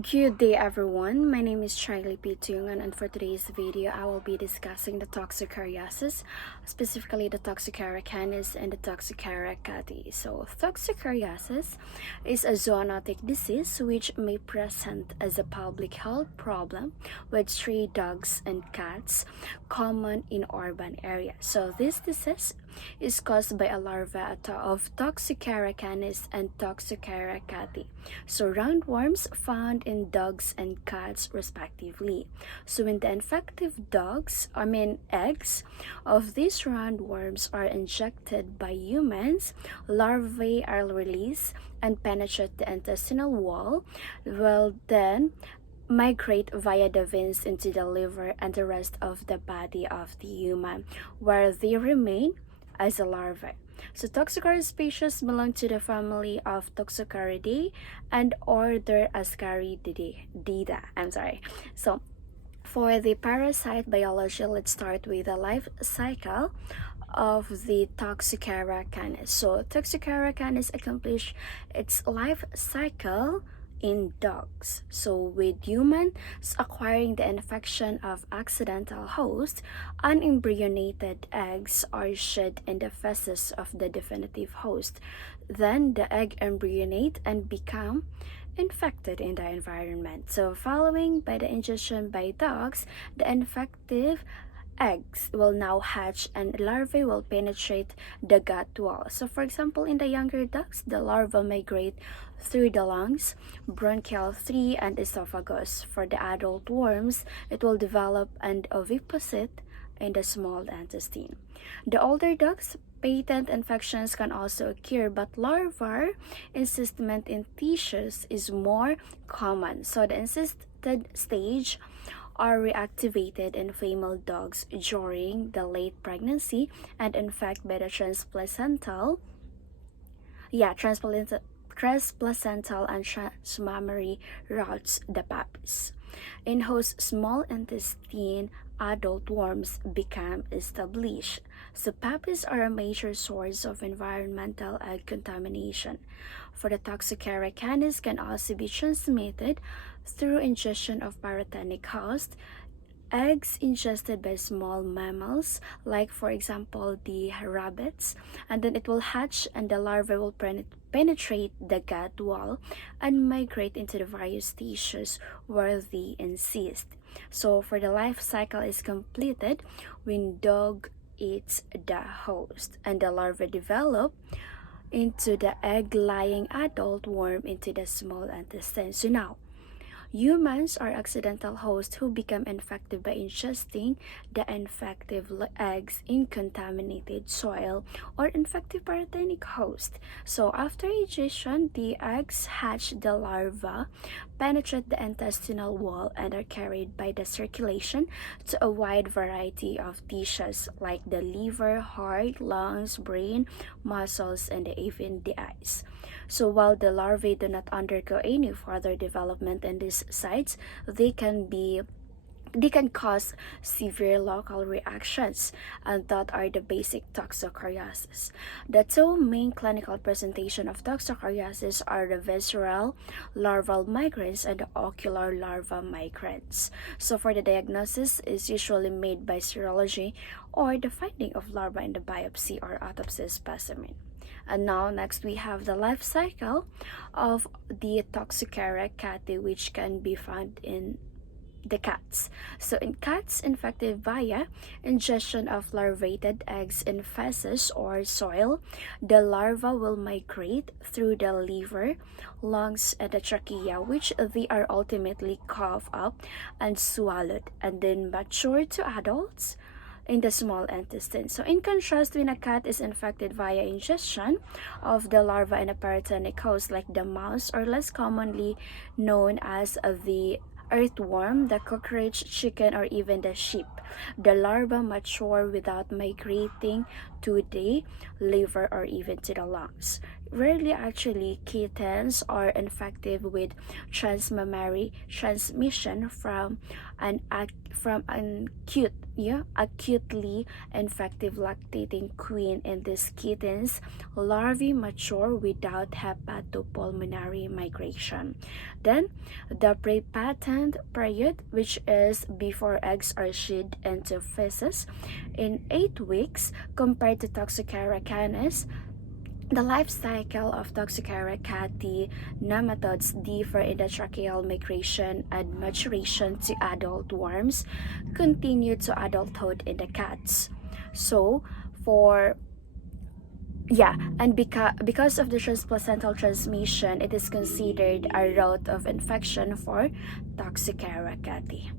Good day everyone, my name is Charlie P. Tungan, and for today's video I will be discussing the toxocariasis, specifically the Toxocara canis and the Toxocara cati. So toxocariasis is a zoonotic disease which may present as a public health problem with stray dogs and cats common in urban areas. So this disease is caused by a larva of Toxocara canis and Toxocara cati. So roundworms found in dogs and cats respectively. So when the infective eggs of these roundworms are injected by humans, larvae are released and penetrate the intestinal wall, will then migrate via the veins into the liver and the rest of the body of the human, where they remain as a larva. So Toxocara species belong to the family of Toxocaridae and order Ascaridida. So for the parasite biology, let's start with the life cycle of the Toxocara canis. So Toxocara canis accomplish its life cycle in dogs. So with humans acquiring the infection of accidental host, unembryonated eggs are shed in the feces of the definitive host. Then the egg embryonate and become infected in the environment. So following by the ingestion by dogs, the infective eggs will now hatch and larvae will penetrate the gut wall. So for example, in the younger ducks, the larvae migrate through the lungs, bronchial tree, and esophagus. For the adult worms, it will develop an oviposit in the small intestine. The older ducks, patent infections can also occur, but larval encystment in tissues is more common. So the encysted stage are reactivated in female dogs during the late pregnancy and infect by the transplacental and transmammary routes, the puppies. In host small intestine, adult worms become established. So puppies are a major source of environmental egg contamination. For the Toxocara canis can also be transmitted through ingestion of paratenic host, eggs ingested by small mammals, like for example the rabbits, and then it will hatch and the larvae will penetrate the gut wall and migrate into the various tissues where they encyst. So for the life cycle is completed when dog eats the host and the larvae develop into the egg-laying adult worm into the small intestine. So now, humans are accidental hosts who become infected by ingesting the infective eggs in contaminated soil or infective paratenic host. So after ingestion, the eggs hatch the larva, penetrate the intestinal wall, and are carried by the circulation to a wide variety of tissues like the liver, heart, lungs, brain, muscles, and even the eyes. So while the larvae do not undergo any further development in these sites, they can cause severe local reactions, and that are the basic toxocariasis. The two main clinical presentation of toxocariasis are the visceral larval migrants and the ocular larva migrants. So for the diagnosis is usually made by serology or the finding of larva in the biopsy or autopsy specimen. And now next we have the life cycle of the Toxocara cati, which can be found in the cats. So in cats infected via ingestion of larvated eggs in feces or soil, the larva will migrate through the liver, lungs, and the trachea, which they are ultimately coughed up and swallowed, and then mature to adults in the small intestine. So in contrast, when a cat is infected via ingestion of the larva in a paratenic host like the mouse, or less commonly known as the earthworm, the cockroach, chicken, or even the sheep, the larva mature without migrating to the liver or even to the lungs. rarely actually kittens are infected with transmammary transmission from an acutely infective lactating queen. In these kittens, larvae mature without hepatopulmonary migration. Then, the prepatent period, which is before eggs are shed into feces, in 8 weeks, compared to Toxocara canis. The life cycle of Toxocara cati nematodes differ in the tracheal migration and maturation to adult worms, continue to adulthood in the cats. So, for and because of the transplacental transmission, it is considered a route of infection for Toxocara cati.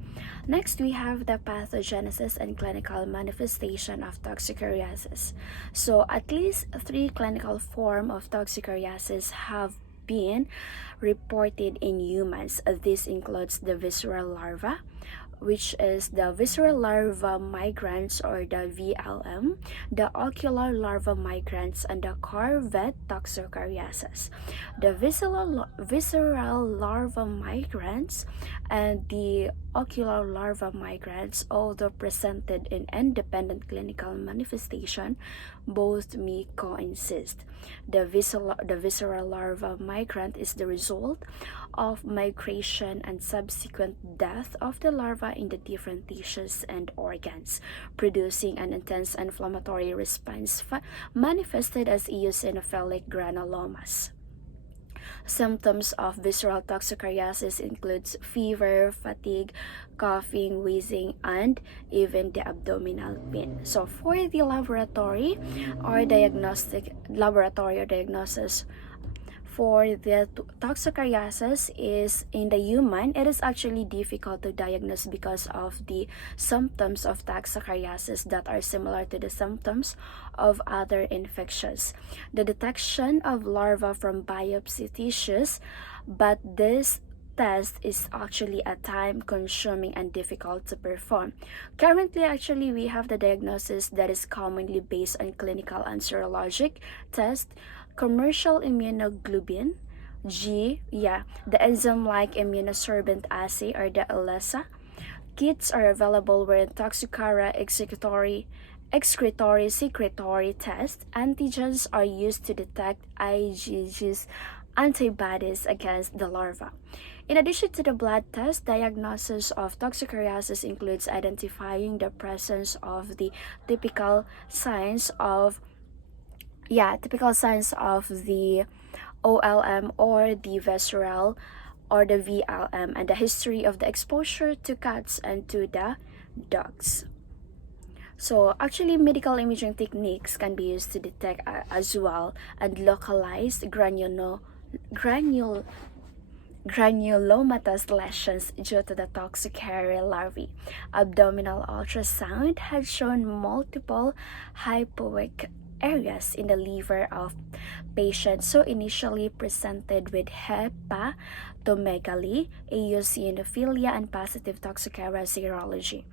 Next, we have the pathogenesis and clinical manifestation of toxocariasis. So, at least 3 clinical forms of toxocariasis have been reported in humans. This includes the visceral larva, which is the visceral larva migrans or the VLM, the ocular larva migrans, and the corvette toxocariasis. The visceral larva migrans and the ocular larva migrans, although presented in independent clinical manifestation, both may coexist. The visceral larva migrant is the result of migration and subsequent death of the larva in the different tissues and organs, producing an intense inflammatory response manifested as eosinophilic granulomas. Symptoms of visceral toxocariasis includes fever, fatigue, coughing, wheezing, and even the abdominal pain. So for the laboratory or diagnosis for the toxocariasis is in the human, it is actually difficult to diagnose because of the symptoms of toxocariasis that are similar to the symptoms of other infections. The detection of larvae from biopsy tissues, but this test is actually a time-consuming and difficult to perform. Currently, actually, we have the diagnosis that is commonly based on clinical and serologic tests, commercial immunoglobulin G, the enzyme-like immunosorbent assay or the ELISA. Kits are available where Toxocara excretory secretory test. Antigens are used to detect IgG's antibodies against the larva. In addition to the blood test, diagnosis of toxocariasis includes identifying the presence of the typical signs of the OLM or the visceral or the VLM, and the history of the exposure to cats and to the dogs. So actually, medical imaging techniques can be used to detect as well and localize granulomatous lesions due to the Toxocara larvae. Abdominal ultrasound has shown multiple hypoechoic areas in the liver of patients who initially presented with hepatomegaly, eosinophilia, and positive Toxocara serology.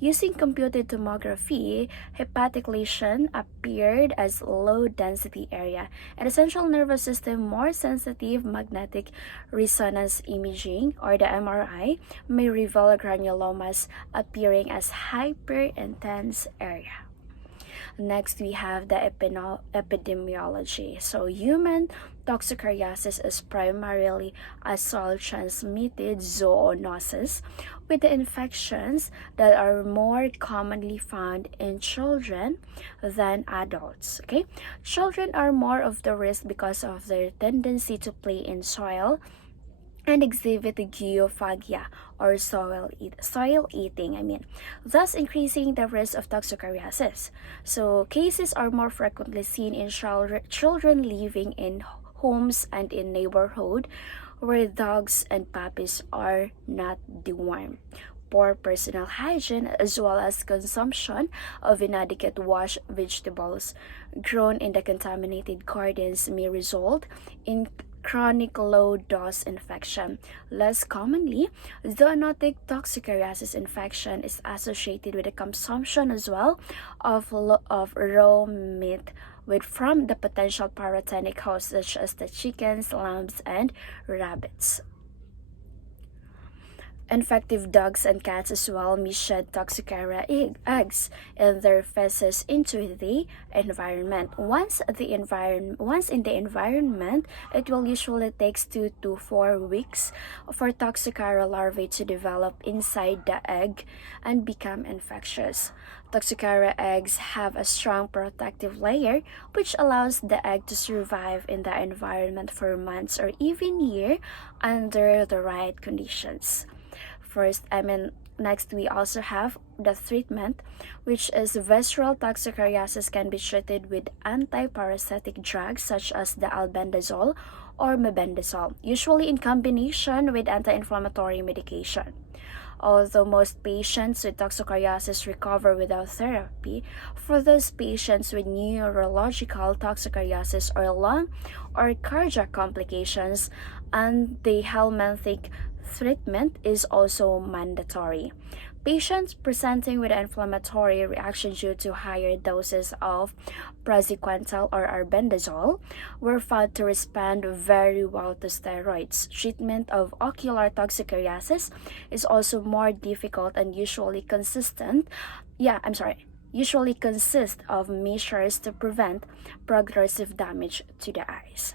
Using computed tomography, hepatic lesion appeared as low-density area, and the central nervous system more sensitive magnetic resonance imaging or the MRI may reveal granulomas appearing as hyper-intense area. Next, we have the epidemiology. So, human toxocariasis is primarily a soil-transmitted zoonosis, with the infections that are more commonly found in children than adults. Okay, children are more of the risk because of their tendency to play in soil and exhibit geophagia or soil eating, thus increasing the risk of toxocariasis. So cases are more frequently seen in children living in homes and in neighborhood where dogs and puppies are not dewormed. Poor personal hygiene as well as consumption of inadequate washed vegetables grown in the contaminated gardens may result in chronic low-dose infection. Less commonly, zoonotic toxocariasis infection is associated with the consumption as well of raw meat from the potential pathogenic hosts such as the chickens, lambs, and rabbits. Infective dogs and cats as well may shed Toxocara eggs and their feces into the environment. Once in the environment, it will usually take 2 to 4 weeks for Toxocara larvae to develop inside the egg and become infectious. Toxocara eggs have a strong protective layer which allows the egg to survive in the environment for months or even years under the right conditions. Next we also have the treatment, which is visceral toxocariasis can be treated with antiparasitic drugs such as the albendazole or mebendazole, usually in combination with anti-inflammatory medication. Although most patients with toxocariasis recover without therapy, for those patients with neurological toxocariasis or lung or cardiac complications, antihelminthic treatment is also mandatory. Patients presenting with an inflammatory reaction due to higher doses of praziquantel or albendazole were found to respond very well to steroids. Treatment of ocular toxocariasis is also more difficult and usually consists of measures to prevent progressive damage to the eyes.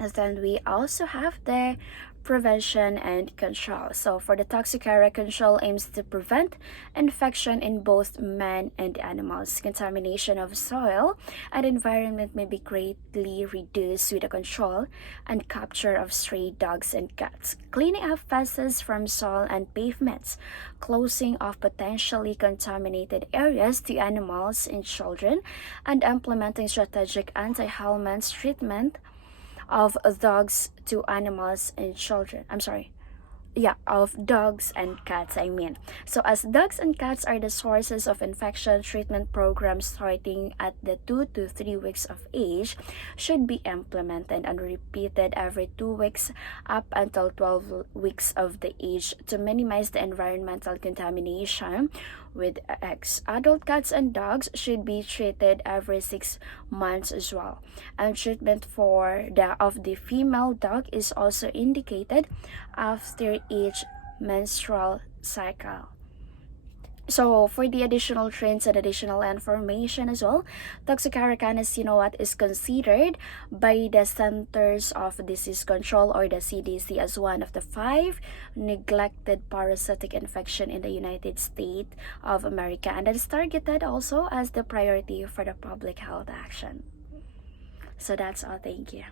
And then we also have the prevention and control. So for the Toxocara, control aims to prevent infection in both man and animals. Contamination of soil and environment may be greatly reduced with the control and capture of stray dogs and cats. Cleaning up feces from soil and pavements, closing of potentially contaminated areas to animals and children, and implementing strategic anti-helminth treatment of dogs to animals and children. Of dogs and cats, So as dogs and cats are the sources of infection, treatment programs starting at the 2 to 3 weeks of age should be implemented and repeated every 2 weeks up until 12 weeks of the age to minimize the environmental contamination with eggs. Adult cats and dogs should be treated every 6 months as well. And treatment of the female dog is also indicated after each menstrual cycle. So for the additional trends and additional information as well, Toxocara canis, is considered by the Centers of Disease Control or the CDC as one of the 5 neglected parasitic infection in the United States of America, and is targeted also as the priority for the public health action. So that's all. Thank you.